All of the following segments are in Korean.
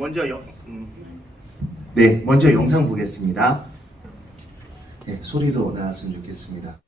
먼저 영상 보겠습니다. 네, 소리도 나왔으면 좋겠습니다.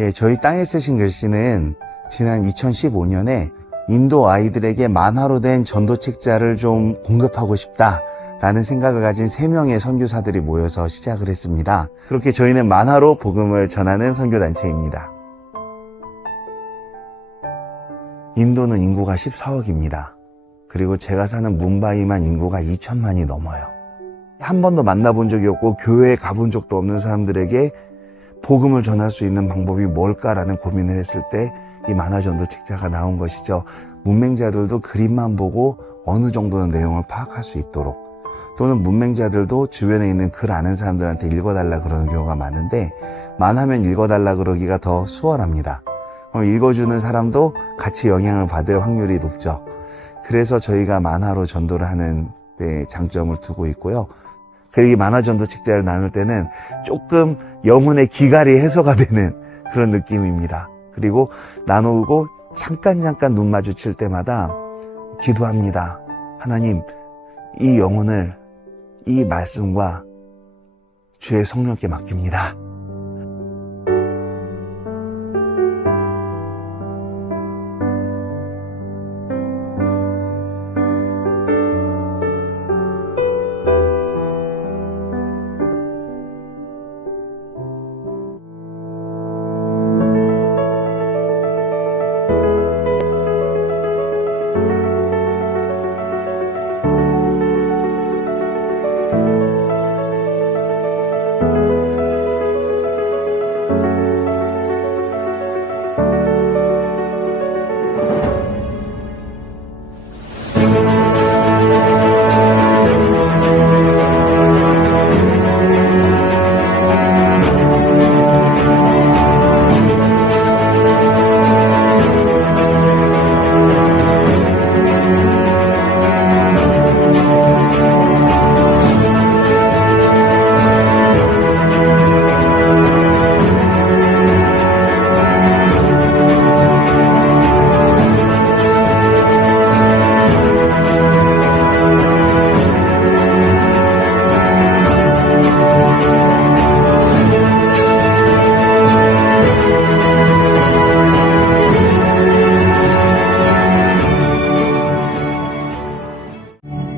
예, 저희 땅에 쓰신 글씨는 지난 2015년에 인도 아이들에게 만화로 된 전도책자를 좀 공급하고 싶다라는 생각을 가진 3명의 선교사들이 모여서 시작을 했습니다. 그렇게 저희는 만화로 복음을 전하는 선교단체입니다. 인도는 인구가 14억입니다. 그리고 제가 사는 뭄바이만 인구가 2천만이 넘어요. 한 번도 만나본 적이 없고 교회에 가본 적도 없는 사람들에게 복음을 전할 수 있는 방법이 뭘까라는 고민을 했을 때 이 만화전도책자가 나온 것이죠. 문맹자들도 그림만 보고 어느 정도는 내용을 파악할 수 있도록, 또는 문맹자들도 주변에 있는 글 아는 사람들한테 읽어달라 그러는 경우가 많은데, 만화면 읽어달라 그러기가 더 수월합니다. 그럼 읽어주는 사람도 같이 영향을 받을 확률이 높죠. 그래서 저희가 만화로 전도를 하는 데 장점을 두고 있고요. 그리고 이 만화전도책자를 나눌 때는 조금 영혼의 기갈이 해소가 되는 그런 느낌입니다. 그리고 나누고 잠깐 눈 마주칠 때마다 기도합니다. 하나님, 이 영혼을 이 말씀과 주의 성령께 맡깁니다.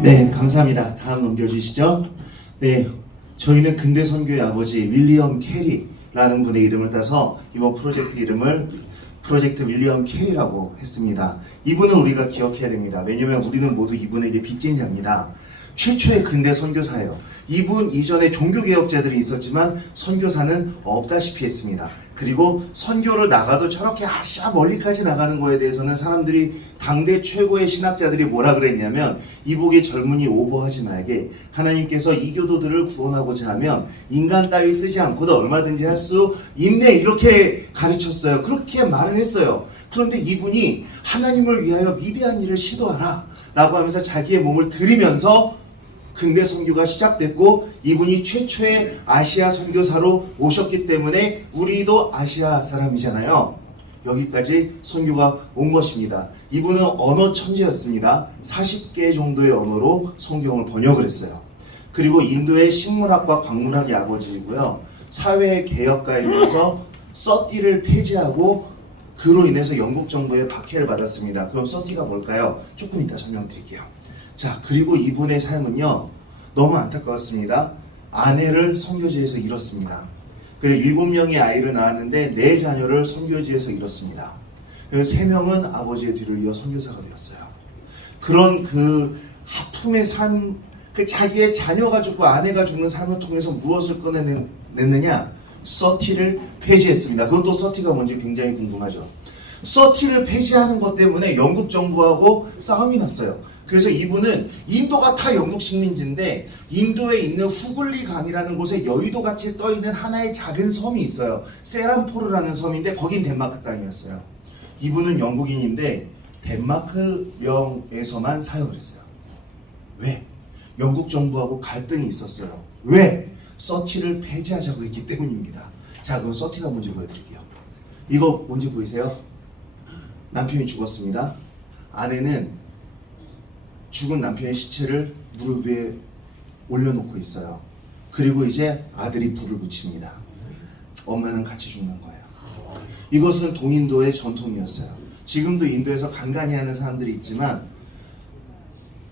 네, 감사합니다. 다음 넘겨주시죠. 네, 저희는 근대 선교의 아버지 윌리엄 캐리라는 분의 이름을 따서 이번 프로젝트 이름을 프로젝트 윌리엄 캐리라고 했습니다. 이분은 우리가 기억해야 됩니다. 왜냐하면 우리는 모두 이분에게 빚진 자입니다. 최초의 근대 선교사예요. 이분 이전에 종교개혁자들이 있었지만 선교사는 없다시피 했습니다. 그리고 선교를 나가도 저렇게 아시아 멀리까지 나가는 거에 대해서는 사람들이 당대 최고의 신학자들이 뭐라 그랬냐면, 이복의 젊은이 오버하지 말게, 하나님께서 이교도들을 구원하고자 하면 인간 따위 쓰지 않고도 얼마든지 할 수 있네, 이렇게 가르쳤어요. 그렇게 말을 했어요. 그런데 이분이 하나님을 위하여 위대한 일을 시도하라 라고 하면서 자기의 몸을 들이면서 근대 선교가 시작됐고, 이분이 최초의 아시아 선교사로 오셨기 때문에 우리도 아시아 사람이잖아요. 여기까지 선교가 온 것입니다. 이분은 언어 천재였습니다. 40개 정도의 언어로 성경을 번역을 했어요. 그리고 인도의 식물학과 광물학의 아버지이고요. 사회 개혁가이면서 서티를 폐지하고 그로 인해서 영국 정부의 박해를 받았습니다. 그럼 서티가 뭘까요? 조금 이따 설명드릴게요. 자, 그리고 이분의 삶은요, 너무 안타까웠습니다. 아내를 선교지에서 잃었습니다. 그리고 7명의 아이를 낳았는데 4자녀를 선교지에서 잃었습니다. 그래서 3명은 아버지의 뒤를 이어 선교사가 되었어요. 그런 그 아픔의 삶, 그 자기의 자녀가 죽고 아내가 죽는 삶을 통해서 무엇을 꺼내냈느냐? 서티를 폐지했습니다. 그것도 서티가 뭔지 굉장히 궁금하죠. 서티를 폐지하는 것 때문에 영국 정부하고 싸움이 났어요. 그래서 이분은 인도가 다 영국 식민지인데, 인도에 있는 후글리 강이라는 곳에 여의도같이 떠있는 하나의 작은 섬이 있어요. 세란포르라는 섬인데 거긴 덴마크 땅이었어요. 이분은 영국인인데 덴마크령에서만 사역을 했어요. 왜? 영국 정부하고 갈등이 있었어요. 왜? 서티를 폐지하자고 했기 때문입니다. 자, 그럼 서티가 뭔지 보여드릴게요. 이거 뭔지 보이세요? 남편이 죽었습니다. 아내는 죽은 남편의 시체를 무릎 위에 올려놓고 있어요. 그리고 이제 아들이 불을 붙입니다. 엄마는 같이 죽는 거예요. 이것은 동인도의 전통이었어요. 지금도 인도에서 간간히 하는 사람들이 있지만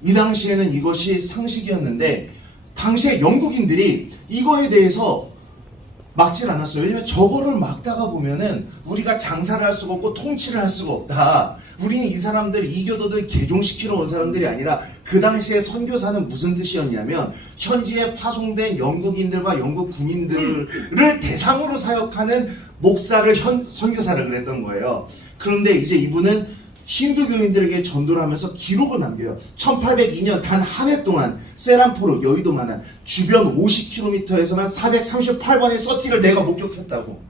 이 당시에는 이것이 상식이었는데 당시에 영국인들이 이거에 대해서 막질 않았어요. 왜냐면 저거를 막다가 보면은 우리가 장사를 할 수가 없고 통치를 할 수가 없다. 우리는 이 사람들 이교도들 개종시키러 온 사람들이 아니라 그 당시에 선교사는 무슨 뜻이었냐면 현지에 파송된 영국인들과 영국 군인들을 대상으로 사역하는 목사를 선교사를 그랬던 거예요. 그런데 이제 이분은 힌두교인들에게 전도를 하면서 기록을 남겨요. 1802년 단 한 해 동안 세란포르 여의도만한 주변 50km에서만 438번의 서티를 내가 목격했다고.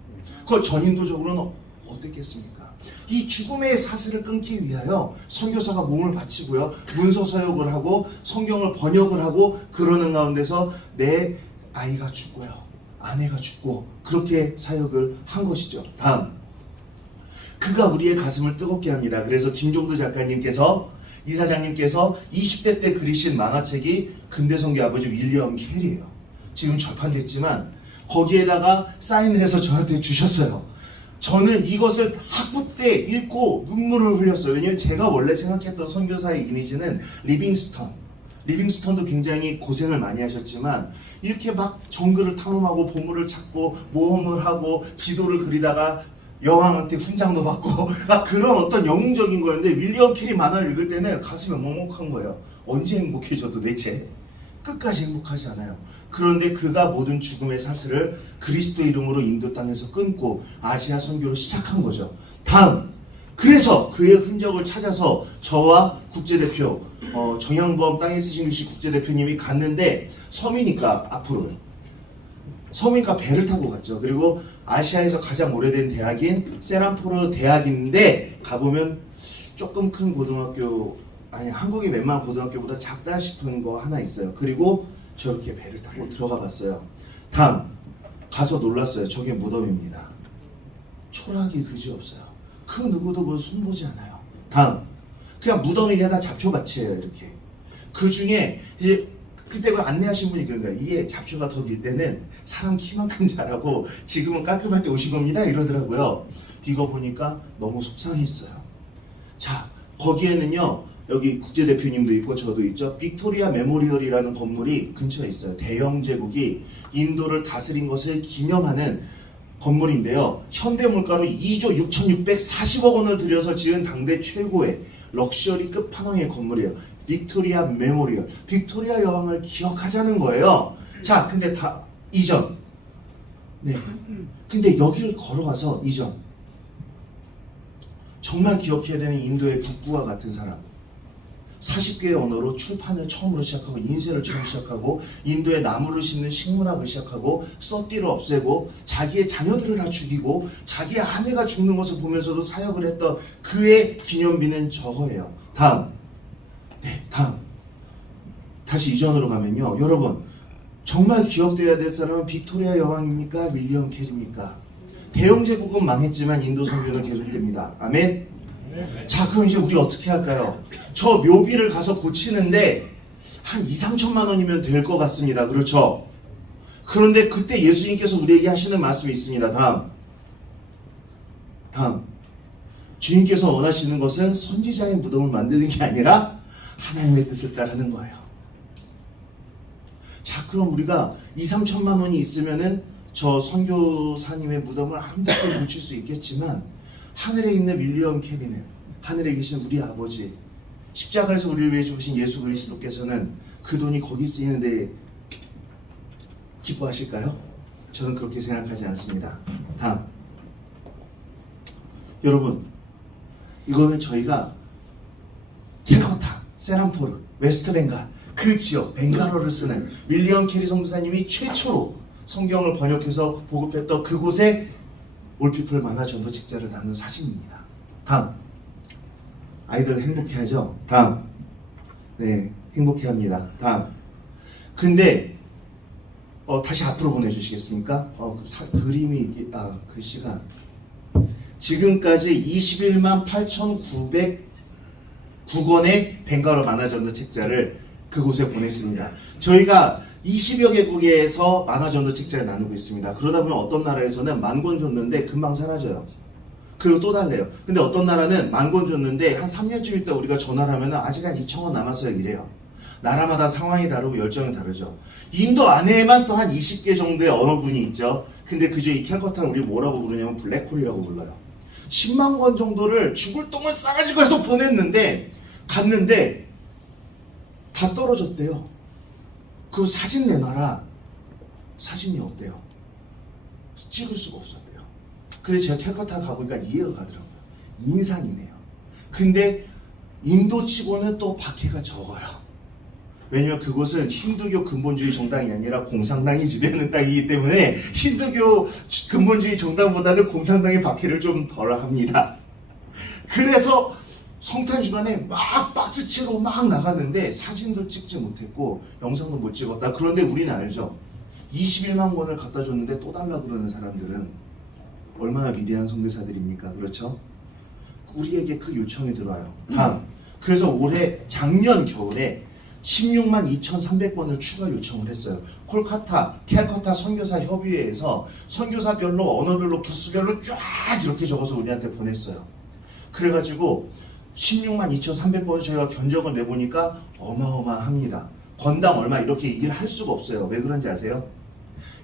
그걸 전인도적으로는 어땠겠습니까? 이 죽음의 사슬을 끊기 위하여 선교사가 몸을 바치고요. 문서 서역을 하고 성경을 번역을 하고 그러는 가운데서 내 아이가 죽고요. 아내가 죽고 그렇게 사역을 한 것이죠. 다음. 그가 우리의 가슴을 뜨겁게 합니다. 그래서 김종도 작가님께서 이사장님께서 20대 때 그리신 만화책이 근대선교 아버지 윌리엄 캐리예요. 지금 절판됐지만 거기에다가 사인을 해서 저한테 주셨어요. 저는 이것을 학부 때 읽고 눈물을 흘렸어요. 왜냐하면 제가 원래 생각했던 선교사의 이미지는 리빙스턴도 굉장히 고생을 많이 하셨지만 이렇게 막 정글을 탐험하고 보물을 찾고 모험을 하고 지도를 그리다가 여왕한테 훈장도 받고 그런 어떤 영웅적인 거였는데 윌리엄 캐리 만화를 읽을 때는 가슴이 먹먹한 거예요. 언제 행복해져 도대체? 끝까지 행복하지 않아요. 그런데 그가 모든 죽음의 사슬을 그리스도 이름으로 인도 땅에서 끊고 아시아 선교를 시작한 거죠. 다음, 그래서 그의 흔적을 찾아서 저와 국제대표 정양범 땅에 쓰신 글씨 국제대표님이 갔는데 섬이니까 앞으로는 섬이니까 배를 타고 갔죠. 그리고 아시아에서 가장 오래된 대학인 세란포르 대학인데 가보면 조금 큰 고등학교, 아니 한국의 웬만한 고등학교보다 작다 싶은 거 하나 있어요. 그리고 저렇게 배를 타고 들어가 봤어요. 다음, 가서 놀랐어요. 저게 무덤입니다. 초라하기 그지없어요. 그 누구도 그걸 손보지 않아요. 다음, 그냥 무덤이 그냥 다 잡초밭이에요. 이렇게. 그 중에 이제 그때 그 안내하신 분이 그런 거예요. 이게 잡초가 더 길 때는 사람 키만큼 자라고 지금은 깔끔할 때 오신 겁니다. 이러더라고요. 이거 보니까 너무 속상했어요. 자, 거기에는요. 여기 국제대표님도 있고 저도 있죠. 빅토리아 메모리얼이라는 건물이 근처에 있어요. 대영 제국이 인도를 다스린 것을 기념하는 건물인데요. 현대 물가로 2조 6,640억 원을 들여서 지은 당대 최고의 럭셔리 끝판왕의 건물이에요. 빅토리아 메모리얼. 빅토리아 여왕을 기억하자는 거예요. 자, 근데 다 이전. 네. 근데 여기를 걸어가서 이전. 정말 기억해야 되는 인도의 북부와 같은 사람. 40개의 언어로 출판을 처음으로 시작하고 인쇄를 처음 시작하고 인도에 나무를 심는 식물학을 시작하고 썩띠를 없애고 자기의 자녀들을 다 죽이고 자기의 아내가 죽는 것을 보면서도 사역을 했던 그의 기념비는 저거예요. 다음. 네, 다음. 다시 이전으로 가면요. 여러분, 정말 기억되어야 될 사람은 빅토리아 여왕입니까? 윌리엄 캐리입니까? 대영 제국은 망했지만 인도 선교는 계속됩니다. 아멘? 자, 그럼 이제 우리 어떻게 할까요? 저 묘비를 가서 고치는데 한 2, 3천만 원이면 될 것 같습니다. 그렇죠? 그런데 그때 예수님께서 우리에게 하시는 말씀이 있습니다. 다음. 주님께서 원하시는 것은 선지자의 무덤을 만드는 게 아니라 하나님의 뜻을 따르는 거예요. 자, 그럼 우리가 2, 3천만 원이 있으면은 저 선교사님의 무덤을 한겹게 고칠 수 있겠지만 하늘에 있는 윌리엄 캐리는, 하늘에 계신 우리 아버지, 십자가에서 우리를 위해 죽으신 예수 그리스도께서는 그 돈이 거기 쓰이는데 기뻐하실까요? 저는 그렇게 생각하지 않습니다. 다음. 여러분, 이거는 저희가 캘커타, 세란포르, 웨스트벵갈, 그 지역, 벵갈어를 쓰는 윌리엄 캐리 선교사님이 최초로 성경을 번역해서 보급했던 그곳에 올피플 만화 전도직자를 나눈 사진입니다. 다음. 아이들 행복해하죠? 다음. 네, 행복해합니다. 다음. 근데 다시 앞으로 보내주시겠습니까? 그림이 글씨가 지금까지 21만 9권의 벵가로 만화전도 책자를 그곳에 보냈습니다. 저희가 20여 개국에서 만화전도 책자를 나누고 있습니다. 그러다 보면 어떤 나라에서는 10,000권 줬는데 금방 사라져요. 그리고 또 달래요. 근데 어떤 나라는 10,000권 줬는데 한 3년쯤 있다 우리가 전화를 하면 아직 한 2,000권 남았어요 이래요. 나라마다 상황이 다르고 열정이 다르죠. 인도 안에만 또 한 20개 정도의 언어군이 있죠. 근데 그중 이 캘커타를 우리 뭐라고 부르냐면 블랙홀이라고 불러요. 10만 권 정도를 죽을 똥을 싸가지고 해서 보냈는데 갔는데 다 떨어졌대요. 그 사진 내놔라. 사진이 없대요. 찍을 수가 없었대요. 그래서 제가 캘커타 가보니까 이해가 가더라고요. 인산이네요. 근데 인도치고는 또 박해가 적어요. 왜냐면 그곳은 힌두교 근본주의 정당이 아니라 공산당이 지배하는 땅이기 때문에 힌두교 근본주의 정당보다는 공산당의 박해를 좀 덜 합니다. 그래서 성탄 주간에 막 박스채로 막 나가는데 사진도 찍지 못했고 영상도 못 찍었다. 그런데 우리는 알죠. 21만 권을 갖다 줬는데 또 달라 그러는 사람들은 얼마나 위대한 선교사들입니까? 그렇죠? 우리에게 그 요청이 들어와요. 다음. 그래서 올해 작년 겨울에 16만 2,300권을 추가 요청을 했어요. 콜카타, 캘커타 선교사 협의회에서 선교사별로 언어별로 부스별로 쫙 이렇게 적어서 우리한테 보냈어요. 그래가지고 16만 2,300권을 저희가 견적을 내보니까 어마어마합니다. 건당 얼마 이렇게 얘기를 할 수가 없어요. 왜 그런지 아세요?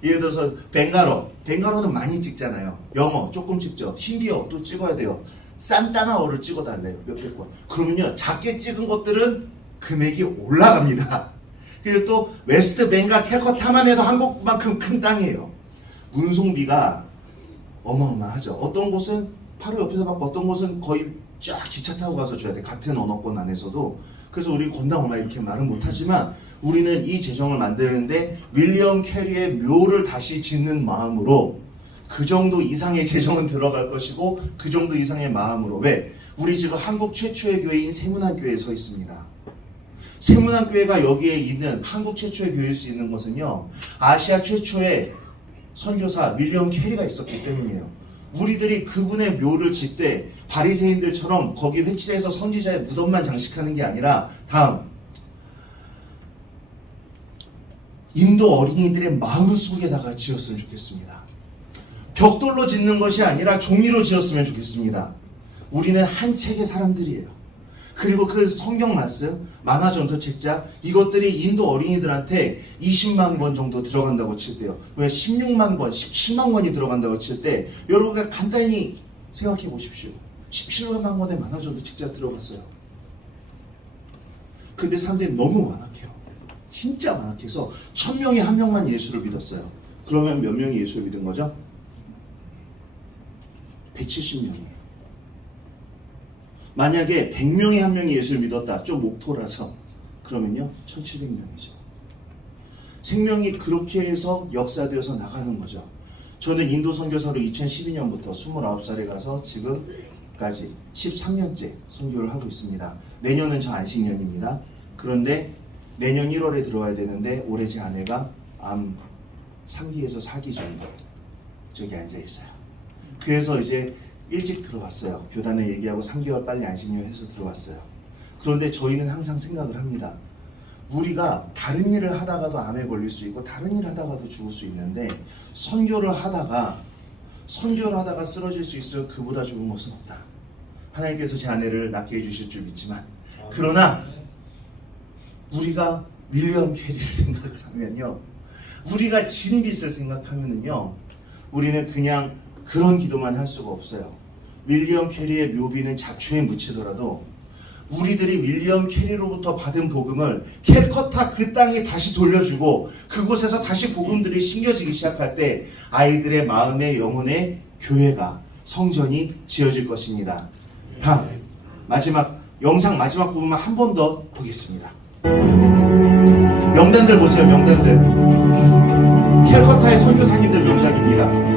예를 들어서 벵가로는 많이 찍잖아요. 영어 조금 찍죠. 힌디어 또 찍어야 돼요. 산타나어를 찍어달래요. 몇백 권. 그러면요 작게 찍은 것들은 금액이 올라갑니다. 그리고 또 웨스트 벵갈 캘커타만 해도 한국만큼 큰 땅이에요. 운송비가 어마어마하죠. 어떤 곳은 바로 옆에서 받고 어떤 곳은 거의 쫙 기차 타고 가서 줘야 돼. 같은 언어권 안에서도. 그래서 우리 건당 얼마 이렇게 말은 못하지만 우리는 이 재정을 만드는데 윌리엄 캐리의 묘를 다시 짓는 마음으로 그 정도 이상의 재정은 들어갈 것이고 그 정도 이상의 마음으로. 왜? 우리 지금 한국 최초의 교회인 세문안교회에 서 있습니다. 세문안교회가 여기에 있는 한국 최초의 교회일 수 있는 것은요, 아시아 최초의 선교사 윌리엄 캐리가 있었기 때문이에요. 우리들이 그분의 묘를 짓되 바리새인들처럼 거기 회칠해서 선지자의 무덤만 장식하는 게 아니라 다음, 인도 어린이들의 마음속에다가 지었으면 좋겠습니다. 벽돌로 짓는 것이 아니라 종이로 지었으면 좋겠습니다. 우리는 한 책의 사람들이에요. 그리고 그 성경 말씀, 만화 전도 책자, 이것들이 인도 어린이들한테 20만 권 정도 들어간다고 칠 때요. 왜 16만 권, 17만 권이 들어간다고 칠 때, 여러분가 간단히 생각해 보십시오. 17만 권의 만화 전도 책자 들어갔어요. 근데 사람들이 너무 완악해요. 진짜 완악해서 1000명이 한 명만 예수를 믿었어요. 그러면 몇 명이 예수를 믿은 거죠? 170명이에요. 만약에 100명이 한 명이 예수를 믿었다. 좀 목포라서. 그러면요. 1700명이죠. 생명이 그렇게 해서 역사되어서 나가는 거죠. 저는 인도 선교사로 2012년부터 29살에 가서 지금까지 13년째 선교를 하고 있습니다. 내년은 저 안식년입니다. 그런데 내년 1월에 들어와야 되는데 올해 제 아내가 암 3기에서 4기 정도 저기 앉아 있어요. 그래서 이제 일찍 들어왔어요. 교단에 얘기하고 3개월 빨리 안식년 해서 들어왔어요. 그런데 저희는 항상 생각을 합니다. 우리가 다른 일을 하다가도 암에 걸릴 수 있고 다른 일을 하다가도 죽을 수 있는데 선교를 하다가 쓰러질 수 있어요. 그보다 좋은 것은 없다. 하나님께서 제 아내를 낫게 해주실 줄 믿지만 그러나 우리가 윌리엄 캐리를 생각을 하면요. 우리가 진빚을 생각하면은요. 우리는 그냥 그런 기도만 할 수가 없어요. 윌리엄 캐리의 묘비는 잡초에 묻히더라도 우리들이 윌리엄 캐리로부터 받은 복음을 캘커타 그 땅에 다시 돌려주고 그곳에서 다시 복음들이 심겨지기 시작할 때 아이들의 마음의 영혼의 교회가 성전이 지어질 것입니다. 다음 영상 마지막 부분만 한 번 더 보겠습니다. 명단들 보세요. 명단들 캘커타의 선교사님들 명단입니다.